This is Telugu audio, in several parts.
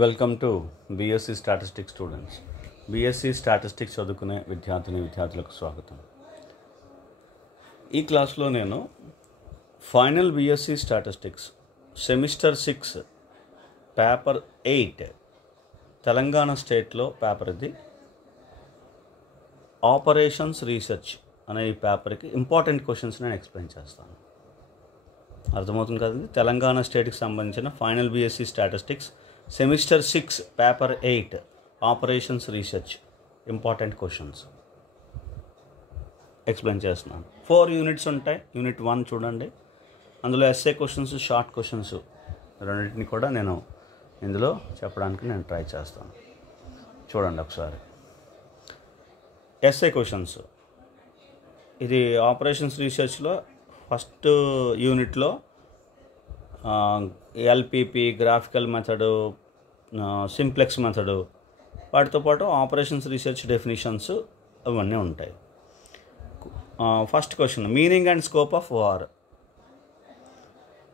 Welcome to BSc statistics students. BSc statistics చదువుకునే విద్యార్థులకు స్వాగతం. ఈ క్లాస్లో నేను final BSc statistics semester 6 paper 8 Telangana స్టేట్లో పేపర్ ఇది. ఆపరేషన్స్ రీసెర్చ్ అనే ఈ పేపర్కి ఇంపార్టెంట్ క్వశ్చన్స్ నేను ఎక్స్ప్లెయిన్ చేస్తాను. అర్థమవుతుంది కదండి. తెలంగాణ స్టేట్కి సంబంధించిన final BSc statistics semester 6 paper 8 operations research important questions explain చేస్తున్నాను. 4 యూనిట్స్ ఉంటాయి. యూనిట్ 1 చూడండి, అందులో ఎస్ఏ క్వశ్చన్స్, షార్ట్ క్వశ్చన్స్ రెండింటిని కూడా నేను ఇందులో చెప్పడానికి నేను ట్రై చేస్తాను. చూడండి ఒకసారి. ఎస్ఏ క్వశ్చన్స్, ఇది ఆపరేషన్స్ రీసెర్చ్లో ఫస్ట్ యూనిట్లో LPP, graphical method, simplex method, వాటితో పాటు ఆపరేషన్స్ రీసెర్చ్ డెఫినిషన్స్ అవన్నీ ఉంటాయి. First question, meaning and scope of war,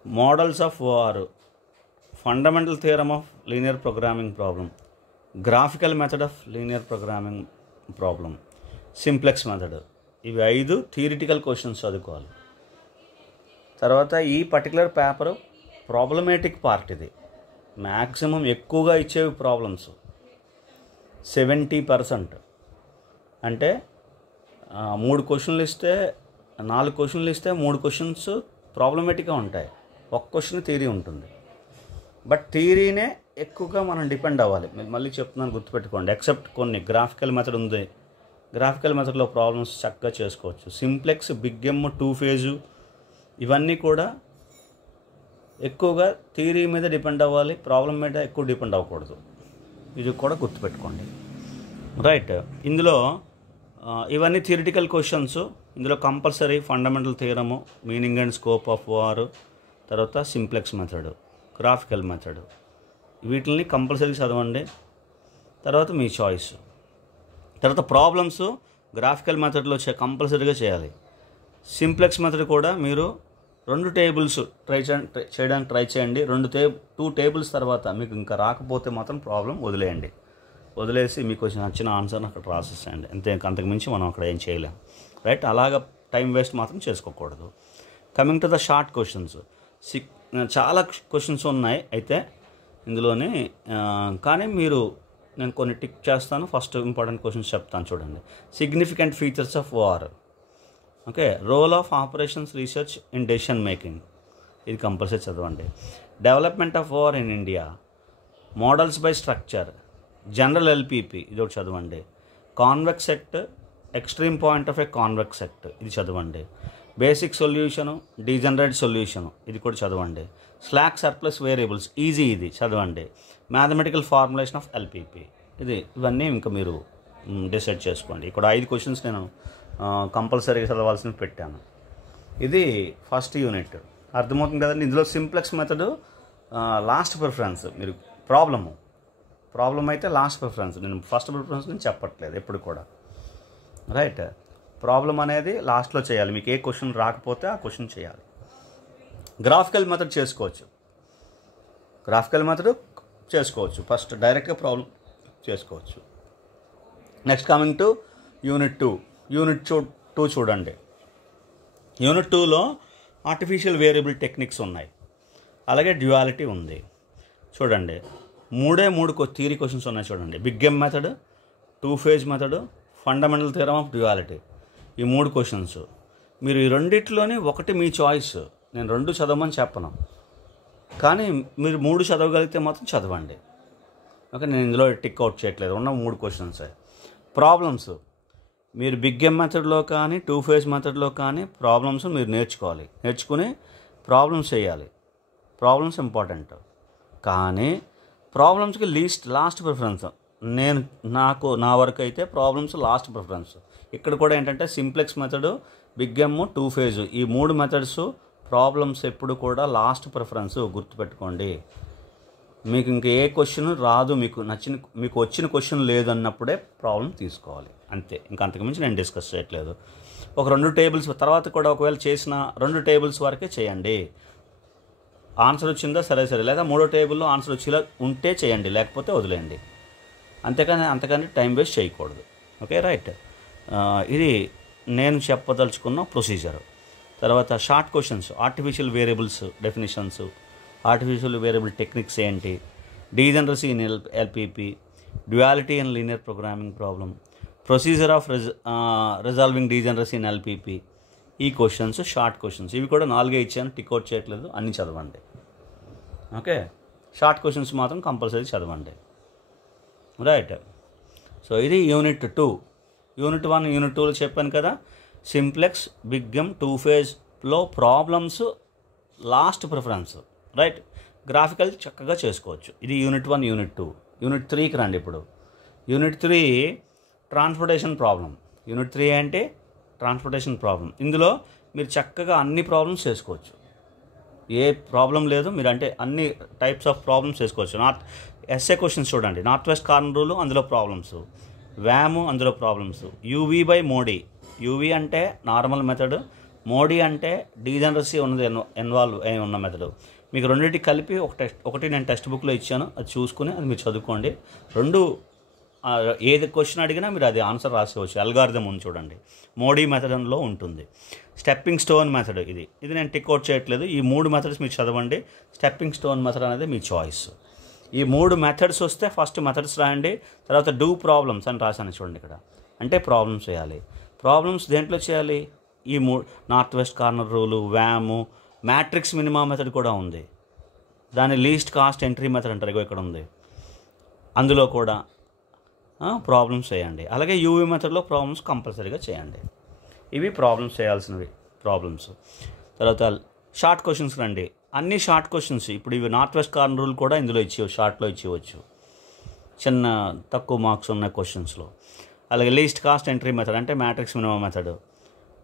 models of war, fundamental theorem of linear programming problem, graphical method of linear programming problem, simplex method. ఇవి 5 థియరిటికల్ క్వశ్చన్స్ చదువుకోవాలి. తర్వాత ఈ పర్టికులర్ పేపరు ప్రాబ్లమేటిక్ పార్ట్. ఇది మ్యాక్సిమం ఎక్కువగా ఇచ్చేవి ప్రాబ్లమ్స్ 70%. అంటే 3 క్వశ్చన్లు ఇస్తే 4 క్వశ్చన్లు ఇస్తే 3 క్వశ్చన్స్ ప్రాబ్లమేటిక్గా ఉంటాయి, 1 క్వశ్చన్ థియరీ ఉంటుంది. బట్ థియరీనే ఎక్కువగా మనం డిపెండ్ అవ్వాలి. మళ్ళీ చెప్తున్నాను, గుర్తుపెట్టుకోండి. ఎక్సెప్ట్ కొన్ని గ్రాఫికల్ మెథడ్ ఉంది, గ్రాఫికల్ మెథడ్లో ప్రాబ్లమ్స్ చక్కగా చేసుకోవచ్చు. సింప్లెక్స్, బిగ్ ఎమ్, 2 ఫేజు ఇవన్నీ కూడా ఎక్కువగా థియరీ మీద డిపెండ్ అవ్వాలి, ప్రాబ్లం మీద ఎక్కువ డిపెండ్ అవ్వకూడదు. ఇది కూడా గుర్తుపెట్టుకోండి. రైట్. ఇందులో ఇవన్నీ థియరిటికల్ క్వశ్చన్స్. ఇందులో కంపల్సరీ ఫండమెంటల్ థియరము, meaning and scope of OR, తర్వాత సింప్లెక్స్ మెథడ్, గ్రాఫికల్ మెథడ్, వీటిని కంపల్సరీ చదవండి. తర్వాత మీ చాయిస్. తర్వాత ప్రాబ్లమ్స్ గ్రాఫికల్ మెథడ్లో కంపల్సరీగా చేయాలి. సింప్లెక్స్ మెథడ్ కూడా మీరు 2 టేబుల్స్ చేయడానికి ట్రై చేయండి. 2 టేబుల్స్ తర్వాత మీకు ఇంకా రాకపోతే మాత్రం ప్రాబ్లం వదిలేసి మీకు నచ్చిన ఆన్సర్ని అక్కడ రాసేసేయండి. అంతకుమించి మనం అక్కడ ఏం చేయలేం. రైట్. అలాగా టైం వేస్ట్ మాత్రం చేసుకోకూడదు. Coming to the short questions, చాలా క్వశ్చన్స్ ఉన్నాయి అయితే ఇందులోనే, కానీ నేను కొన్ని టిక్ చేస్తాను. ఫస్ట్ ఇంపార్టెంట్ క్వశ్చన్స్ చెప్తాను చూడండి. Significant features of war, okay. Role of operations research in decision making, ఇది కంపల్సరీ చదవండి. Development of war in India, models by structure, general LPP, ఇది ఒకటి చదవండి. Convex set, extreme point of a convex set, ఇది చదవండి. బేసిక్ సొల్యూషను, డీజనరేట్ సొల్యూషను, ఇది కూడా చదవండి. స్లాక్ సర్ప్లస్ వేరియబుల్స్, ఈజీ, ఇది చదవండి. మ్యాథమెటికల్ ఫార్ములేషన్ ఆఫ్ ఎల్పిపి, ఇవన్నీ ఇంకా మీరు డిసైడ్ చేసుకోండి. ఇక్కడ 5 క్వశ్చన్స్ నేను కంపల్సరీగా చదవాల్సినవి పెట్టాను. ఇది ఫస్ట్ యూనిట్. అర్థమవుతుంది కదండి. ఇందులో సింప్లెక్స్ మెథడ్ లాస్ట్ ప్రిఫరెన్స్. మీరు ప్రాబ్లం అయితే లాస్ట్ ప్రిఫరెన్స్, నేను ఫస్ట్ ప్రిఫరెన్స్ నేను చెప్పట్లేదు ఎప్పుడు కూడా. రైట్. ప్రాబ్లం అనేది లాస్ట్లో చేయాలి. మీకు ఏ క్వశ్చన్ రాకపోతే ఆ క్వశ్చన్ చేయాలి. గ్రాఫికల్ మెథడ్ చేసుకోవచ్చు. ఫస్ట్ డైరెక్ట్గా ప్రాబ్లం చేసుకోవచ్చు. Next coming to unit 2. Unit 2 చూడండి. యూనిట్ 2లో ఆర్టిఫిషియల్ వేరియబుల్ టెక్నిక్స్ ఉన్నాయి, అలాగే డ్యుయాలిటీ ఉంది. చూడండి, 3 థియరీ క్వశ్చన్స్ ఉన్నాయి చూడండి. Big M method, 2 phase method, fundamental theorem of duality, ఈ 3 క్వశ్చన్స్. మీరు ఈ రెండిట్లోని ఒకటి మీ చాయిస్. నేను 2 చదవమని చెప్పను, కానీ మీరు 3 చదవగలిగితే మాత్రం చదవండి. ఓకే. నేను ఇందులో టిక్ అవుట్ చేయట్లేదు, ఉన్న 3 క్వశ్చన్స్. ప్రాబ్లమ్స్ మీరు బిగ్ ఎమ్ మెథడ్లో కానీ 2 ఫేజ్ మెథడ్లో కానీ ప్రాబ్లమ్స్ మీరు నేర్చుకుని ప్రాబ్లమ్స్ చేయాలి. ప్రాబ్లమ్స్ ఇంపార్టెంట్, కానీ ప్రాబ్లమ్స్కి లాస్ట్ ప్రిఫరెన్స్. నా వరకు అయితే ప్రాబ్లమ్స్ లాస్ట్ ప్రిఫరెన్స్. ఇక్కడ కూడా ఏంటంటే సింప్లెక్స్ మెథడ్, బిగ్ ఎమ్, 2 ఫేజ్, ఈ 3 మెథడ్స్ ప్రాబ్లమ్స్ ఎప్పుడు కూడా లాస్ట్ ప్రిఫరెన్స్, గుర్తుపెట్టుకోండి. మీకు ఇంక ఏ క్వశ్చన్ రాదు, మీకు వచ్చిన క్వశ్చన్ లేదన్నప్పుడే ప్రాబ్లం తీసుకోవాలి, అంతే. ఇంకా అంతకుమించి నేను డిస్కస్ చేయట్లేదు. ఒక 2 టేబుల్స్ తర్వాత కూడా ఒకవేళ చేసిన 2 టేబుల్స్ వరకే చేయండి. ఆన్సర్ వచ్చిందా సరే లేదా మూడో టేబుల్లో ఆన్సర్ వచ్చేలా ఉంటే చేయండి, లేకపోతే వదిలేయండి. అంతకని టైం వేస్ట్ చేయకూడదు. Okay, right. ఇది నేను చెప్పదలుచుకున్న ప్రొసీజర్. తర్వాత short questions, artificial variables definitions, artificial variable techniques ఏంటి, degeneracy in LPP, duality and linear programming problem, procedure of resolving degeneracy in LPP. ఈ క్వశ్చన్స్ షార్ట్ క్వశ్చన్స్, ఇవి కూడా 4 ఇచ్చాను, టిక్అవుట్ చేయట్లేదు, అన్నీ చదవండి. ఓకే, షార్ట్ క్వశ్చన్స్ మాత్రం కంపల్సరీ చదవండి. రైట్. సో ఇది యూనిట్ 2. యూనిట్ 1, యూనిట్ 2లో చెప్పాను కదా, సింప్లెక్స్, బిగ్ ఎమ్, 2 ఫేజ్లో problems, last preference. Right. Graphical చక్కగా చేసుకోవచ్చు. ఇది యూనిట్ 1, యూనిట్ 2. యూనిట్ 3కి రండి. ఇప్పుడు యూనిట్ 3 ట్రాన్స్పోర్టేషన్ ప్రాబ్లం. యూనిట్ 3 అంటే ట్రాన్స్పోర్టేషన్ ప్రాబ్లం. ఇందులో మీరు చక్కగా అన్ని ప్రాబ్లమ్స్ చేసుకోవచ్చు, ఏ ప్రాబ్లం లేదు. మీరు అంటే అన్ని టైప్స్ ఆఫ్ ప్రాబ్లమ్స్ చేసుకోవచ్చు. ఎస్ఏ క్వశ్చన్స్ చూడండి. నార్త్ వెస్ట్ కార్నర్ రూల్, అందులో ప్రాబ్లమ్స్. వ్యాము, అందులో problems. UV by mod a. UV అంటే నార్మల్ మెథడ్, మోడీ అంటే డీజనరసీ ఉన్నది ఇన్వాల్వ్ అయి ఉన్న మెథడ్. మీకు రెండింటికి కలిపి ఒకటి నేను టెక్స్ట్ బుక్లో ఇచ్చాను, అది చూసుకుని అది మీరు చదువుకోండి. రెండు ఏది క్వశ్చన్ అడిగినా మీరు అది ఆన్సర్ రాసేవచ్చు. అల్గారిథం ఉంది చూడండి, మోడీ మెథడ్లో ఉంటుంది. స్టెప్పింగ్ స్టోన్ మెథడ్, ఇది నేను టిక్అవుట్ చేయట్లేదు. ఈ 3 మెథడ్స్ మీరు చదవండి. స్టెప్పింగ్ స్టోన్ మెథడ్ అనేది మీ చాయిస్. ఈ 3 మెథడ్స్ వస్తే ఫస్ట్ మెథడ్స్ రాయండి, తర్వాత డూ ప్రాబ్లమ్స్ అని రాశాను చూడండి ఇక్కడ, అంటే ప్రాబ్లమ్స్ చేయాలి. ప్రాబ్లమ్స్ దేంట్లో చేయాలి? ఈ 3, north west corner rule, VAM, matrix minima method కూడా ఉంది, దాని లీస్ట్ కాస్ట్ ఎంట్రీ మెథడ్ అంటారు, ఇక్కడ ఉంది. అందులో కూడా ప్రాబ్లమ్స్ చేయండి. అలాగే యూవీ మెథడ్లో ప్రాబ్లమ్స్ కంపల్సరీగా చేయండి. ఇవి ప్రాబ్లమ్స్ చేయాల్సినవి ప్రాబ్లమ్స్. తర్వాత షార్ట్ క్వశ్చన్స్ రండి. అన్ని షార్ట్ క్వశ్చన్స్ ఇప్పుడు ఇవి నార్త్ వెస్ట్ కార్నర్ రూల్ కూడా ఇందులో షార్ట్లో ఇచ్చేవచ్చు, చిన్న తక్కువ మార్క్స్ ఉన్న క్వశ్చన్స్లో. అలాగే లీస్ట్ కాస్ట్ ఎంట్రీ మెథడ్ అంటే మ్యాట్రిక్స్ మినిమం మెథడ్.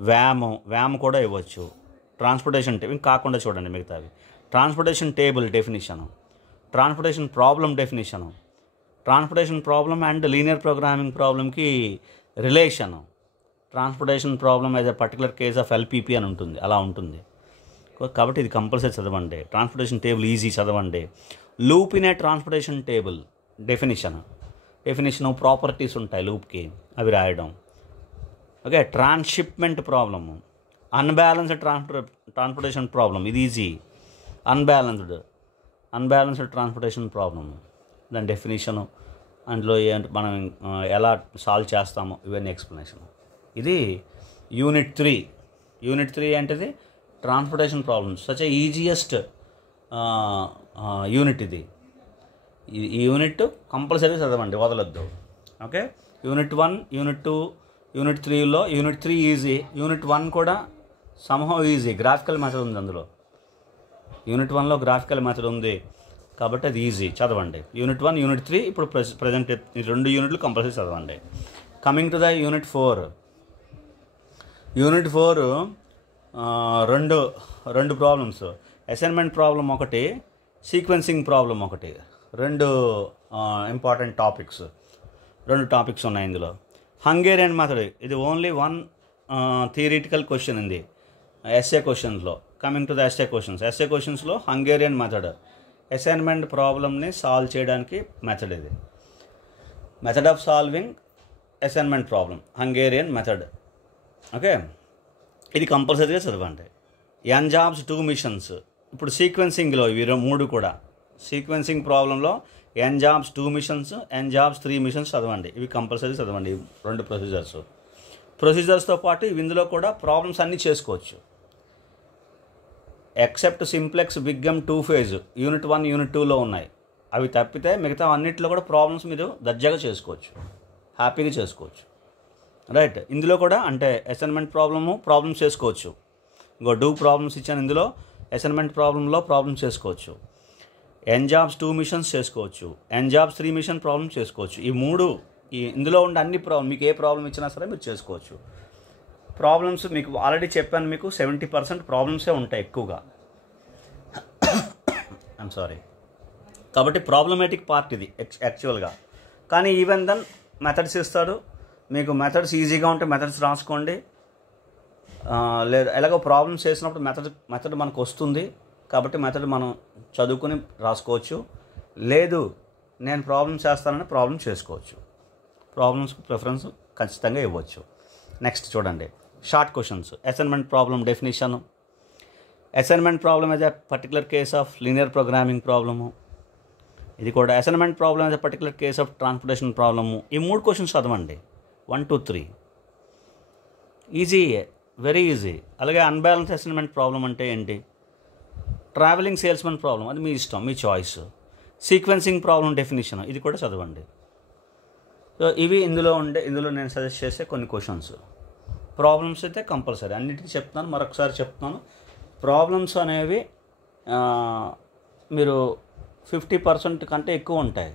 వ్యామ్ కూడా ఇవ్వచ్చు. ట్రాన్స్పోర్టేషన్ టేబుల్ కాకుండా చూడండి మిగతావి. Transportation table definition, transportation problem definition, transportation problem and linear programming ప్రాబ్లంకి relation, transportation problem as a particular case of LPP అని ఉంటుంది, అలా ఉంటుంది. కాబట్టి ఇది కంపల్సరీ చదవండి. ట్రాన్స్పోర్టేషన్ టేబుల్ ఈజీ చదవండి. Loop in a transportation table definition properties ఉంటాయి లూప్కి, అవి రాయడం. Okay, transshipment problem, unbalanced transportation problem, ఇది ఈజీ. అన్బ్యాలెన్స్డ్ ట్రాన్స్పోర్టేషన్ ప్రాబ్లము, దాని డెఫినిషను, అందులో మనం ఎలా సాల్వ్ చేస్తామో ఇవన్నీ ఎక్స్ప్లెనేషన్. ఇది యూనిట్ 3. యూనిట్ 3 అంటే transportation problems, such a easiest unit ఇది. ఈ యూనిట్ కంపల్సరీగా చదవండి, వదలొద్దు. ఓకే, యూనిట్ 1, యూనిట్ 2, యూనిట్ 3లో యూనిట్ 3 ఈజీ, యూనిట్ 1 కూడా సమ్హౌ ఈజీ. గ్రాఫికల్ మెథడ్ ఉంది అందులో. యూనిట్ 1లో గ్రాఫికల్ మెథడ్ ఉంది కాబట్టి అది ఈజీ, చదవండి. యూనిట్ 1, యూనిట్ 3 ఇప్పుడు ప్రజెంట్ ఈ 2 యూనిట్లు కంపల్సరీ చదవండి. Coming to the unit 4. Unit 4 రెండు ప్రాబ్లమ్స్, అసైన్మెంట్ ప్రాబ్లం ఒకటి, సీక్వెన్సింగ్ ప్రాబ్లం ఒకటి. 2 ఇంపార్టెంట్ టాపిక్స్, 2 టాపిక్స్ ఉన్నాయి ఇందులో. హంగేరియన్ మెథడ్, ఇది ఓన్లీ 1 థియరిటికల్ క్వశ్చన్ ఉంది ఎస్ఏ క్వశ్చన్స్లో. కమింగ్ టు ద ఎస్ఏ క్వశ్చన్స్లో హంగేరియన్ మెథడ్, అసైన్మెంట్ ప్రాబ్లమ్ని సాల్వ్ చేయడానికి మెథడ్. ఇది method of solving assignment problem, Hungarian method. Okay, ఇది కంపల్సరీగా చదవండి. ఎన్ జాబ్స్ 2 మిషన్స్, ఇప్పుడు సీక్వెన్సింగ్లో ఇవి 3 కూడా. సీక్వెన్సింగ్ ప్రాబ్లంలో ఎన్ జాబ్స్ 2 మిషన్స్, ఎన్ జాబ్స్ 3 మిషన్స్ చదవండి. ఇవి కంపల్సరీ చదవండి, 2 ప్రొసీజర్స్తో పాటు ఇవి ఇందులో కూడా ప్రాబ్లమ్స్ అన్నీ చేసుకోవచ్చు. ఎక్సెప్ట్ సింప్లెక్స్, బిగ్ ఎమ్, 2 ఫేజ్ యూనిట్ 1, యూనిట్ 2లో ఉన్నాయి. అవి తప్పితే మిగతా అన్నింటిలో కూడా ప్రాబ్లమ్స్ మీరు దర్జాగా చేసుకోవచ్చు, హ్యాపీగా చేసుకోవచ్చు. రైట్. ఇందులో కూడా అంటే అసైన్మెంట్ ప్రాబ్లమ్స్ చేసుకోవచ్చు. ఇంకో డూ ప్రాబ్లమ్స్ ఇచ్చాను ఇందులో. అసైన్మెంట్ ప్రాబ్లంలో ప్రాబ్లమ్స్ చేసుకోవచ్చు. ఎన్ జాబ్స్ 2 మిషన్స్ చేసుకోవచ్చు, ఎన్ జాబ్స్ 3 మిషన్ ప్రాబ్లమ్స్ చేసుకోవచ్చు. ఈ 3 ఇందులో ఉండే అన్ని మీకు ఏ ప్రాబ్లం ఇచ్చినా సరే మీరు చేసుకోవచ్చు. ప్రాబ్లమ్స్ మీకు ఆల్రెడీ చెప్పాను, మీకు 70% ప్రాబ్లమ్సే ఉంటాయి ఎక్కువగా. I'm sorry. కాబట్టి ప్రాబ్లమేటిక్ పార్ట్ ఇది యాక్చువల్గా. కానీ ఈవెన్ దెన్ మెథడ్స్ ఇస్తాడు మీకు. మెథడ్స్ ఈజీగా ఉంటే మెథడ్స్ రాసుకోండి. లేదా ఎలాగో ప్రాబ్లమ్స్ చేసినప్పుడు మెథడ్ మనకు వస్తుంది. కాబట్టి మెథడ్ మనం చదువుకుని రాసుకోవచ్చు. లేదు నేను ప్రాబ్లమ్ చేస్తానని ప్రాబ్లం చేసుకోవచ్చు. ప్రాబ్లమ్స్కి ప్రిఫరెన్స్ ఖచ్చితంగా ఇవ్వచ్చు. నెక్స్ట్ చూడండి, short questions. Assignment problem definition. Assignment problem is a particular case of linear programming problem. ఇది కూడా assignment problem is a particular case of transportation problem. ఈ 3 క్వశ్చన్స్ చదవండి, 1 2 3. Easy, very easy. అలాగే అన్బ్యాలెన్స్ అసైన్మెంట్ ప్రాబ్లం అంటే ఏంటి? ట్రావెలింగ్ సేల్స్మెన్ ప్రాబ్లం, అది మీ ఇష్టం, మీ చాయిస్. సీక్వెన్సింగ్ ప్రాబ్లం డెఫినేషన్, ఇది కూడా చదవండి. సో ఇవి ఇందులో నేను సజెస్ట్ చేసే కొన్ని క్వశ్చన్స్. ప్రాబ్లమ్స్ అయితే కంపల్సరీ అన్నిటికీ చెప్తున్నాను, మరొకసారి చెప్తున్నాను. ప్రాబ్లమ్స్ అనేవి మీరు 50% కంటే ఎక్కువ ఉంటాయి.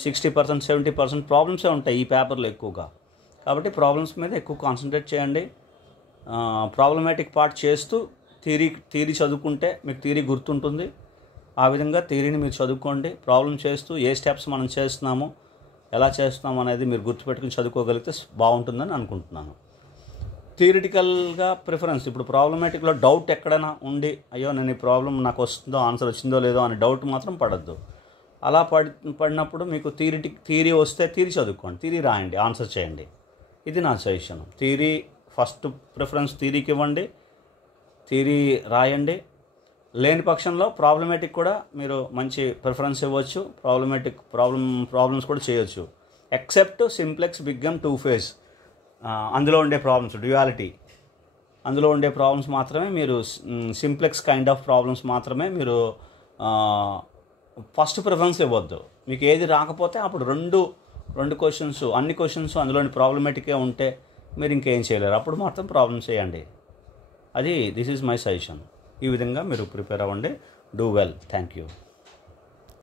60% 70% ప్రాబ్లమ్సే ఉంటాయి ఈ పేపర్లో ఎక్కువగా. కాబట్టి ప్రాబ్లమ్స్ మీద ఎక్కువ కాన్సన్ట్రేట్ చేయండి. ప్రాబ్లమాటిక్ పార్ట్ చేస్తూ థియరీ చదువుకుంటే మీకు థియరీ గుర్తుంటుంది. ఆ విధంగా థియరీని మీరు చదువుకోండి. ప్రాబ్లం చేస్తూ ఏ స్టెప్స్ మనం చేస్తున్నాము, ఎలా చేస్తున్నాము అనేది మీరు గుర్తుపెట్టుకుని చదువుకోగలిగితే బాగుంటుందని అనుకుంటున్నాను. థియరిటికల్గా ప్రిఫరెన్స్, ఇప్పుడు ప్రాబ్లమాటిక్లో డౌట్ ఎక్కడైనా ఉండి అయ్యో నేను ఈ ప్రాబ్లం నాకు వస్తుందో ఆన్సర్ వచ్చిందో లేదో అనే డౌట్ మాత్రం పడద్దు. అలా పడినప్పుడు మీకు థియరీ వస్తే థియరీ చదువుకోండి, థియరీ రాయండి, ఆన్సర్ చేయండి. ఇది నా సజెషన్. థియరీ ఫస్ట్ ప్రిఫరెన్స్ థియరీకి ఇవ్వండి, థియరీ రాయండి. లేని పక్షంలో ప్రాబ్లమాటిక్ కూడా మీరు మంచి ప్రిఫరెన్స్ ఇవ్వచ్చు. ప్రాబ్లమ్స్ కూడా చేయొచ్చు. Except simplex, big M, 2 phase అందులో ఉండే ప్రాబ్లమ్స్, డ్యుయాలిటీ అందులో ఉండే ప్రాబ్లమ్స్ మాత్రమే మీరు, సింప్లెక్స్ కైండ్ ఆఫ్ ప్రాబ్లమ్స్ మాత్రమే మీరు ఫస్ట్ ప్రిఫరెన్స్ ఇవ్వద్దు. మీకు ఏది రాకపోతే అప్పుడు రెండు క్వశ్చన్స్, అన్ని క్వశ్చన్స్ అందులోని ప్రాబ్లమాటిక్గా ఉంటే మీరు ఇంకేం చేయలేరు. అప్పుడు మాత్రం ప్రాబ్లమ్స్ చేయండి. This is my suggestion. ఈ విధంగా మీరు ప్రిపేర్ అవ్వండి. Do well. Thank you.